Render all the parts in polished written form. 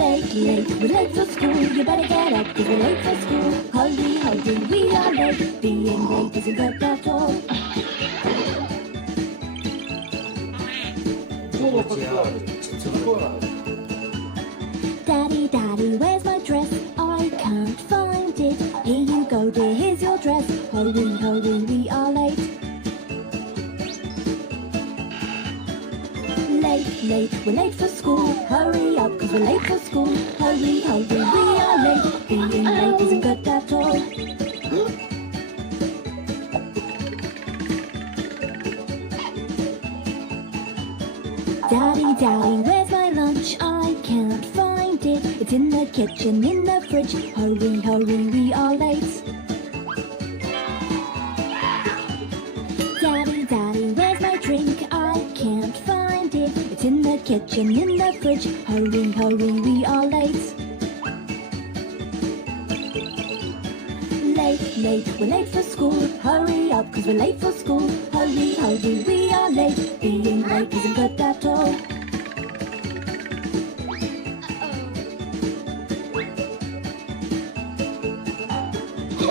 Late, late, we're late for school. You better get up, 'cause we're late for school. Hurry, hurry, we are late. Being late isn't good at all. Daddy, Daddy, where's my dress? I can't find it. Here you go, dear, here's your dress. Hurry, hurry, we are late. Late, late, we're late for school. Hurry up, 'cause we're late for school. Hurry, hurry, we are late. Being late isn't good at all. Daddy, Daddy, where's my lunch? I can't find it. It's in the kitchen, in the fridge. Hurry, hurry, we are late. Daddy, Daddy, where's my drink? I can't find it. It's in the kitchen, in the fridge. Hurry, hurry, we are late. Late, late, we're late for school. Hurry up, 'cause we're late for school. Hurry, hurry, we are late. Being late isn't good at all.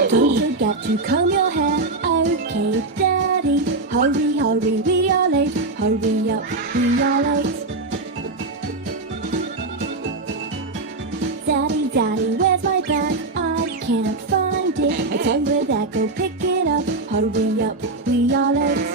Don't forget to comb your hair. Okay, Daddy. Hurry, hurry, we are late. Hurry up, we are late. Daddy, Daddy, where's my bag? I can't find it. It's over there, go pick it up. Hurry up, we are late.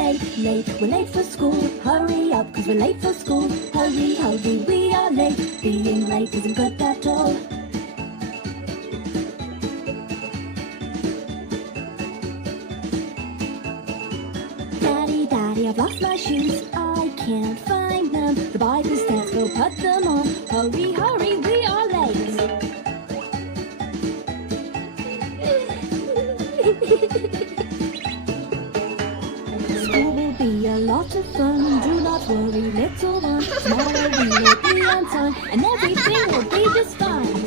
Late, late, we're late for school. Hurry up, 'cause we're late for school. Hurry, hurry, we are late. Being late isn't good at all. Daddy, Daddy, I've lost my shoes. I can't find them. The Bible stands, go put them on. Hurry, hurry, we are late. School will be a lot of fun. Do not worry, little one. Tomorrow we will be on time, and everything will be just fine.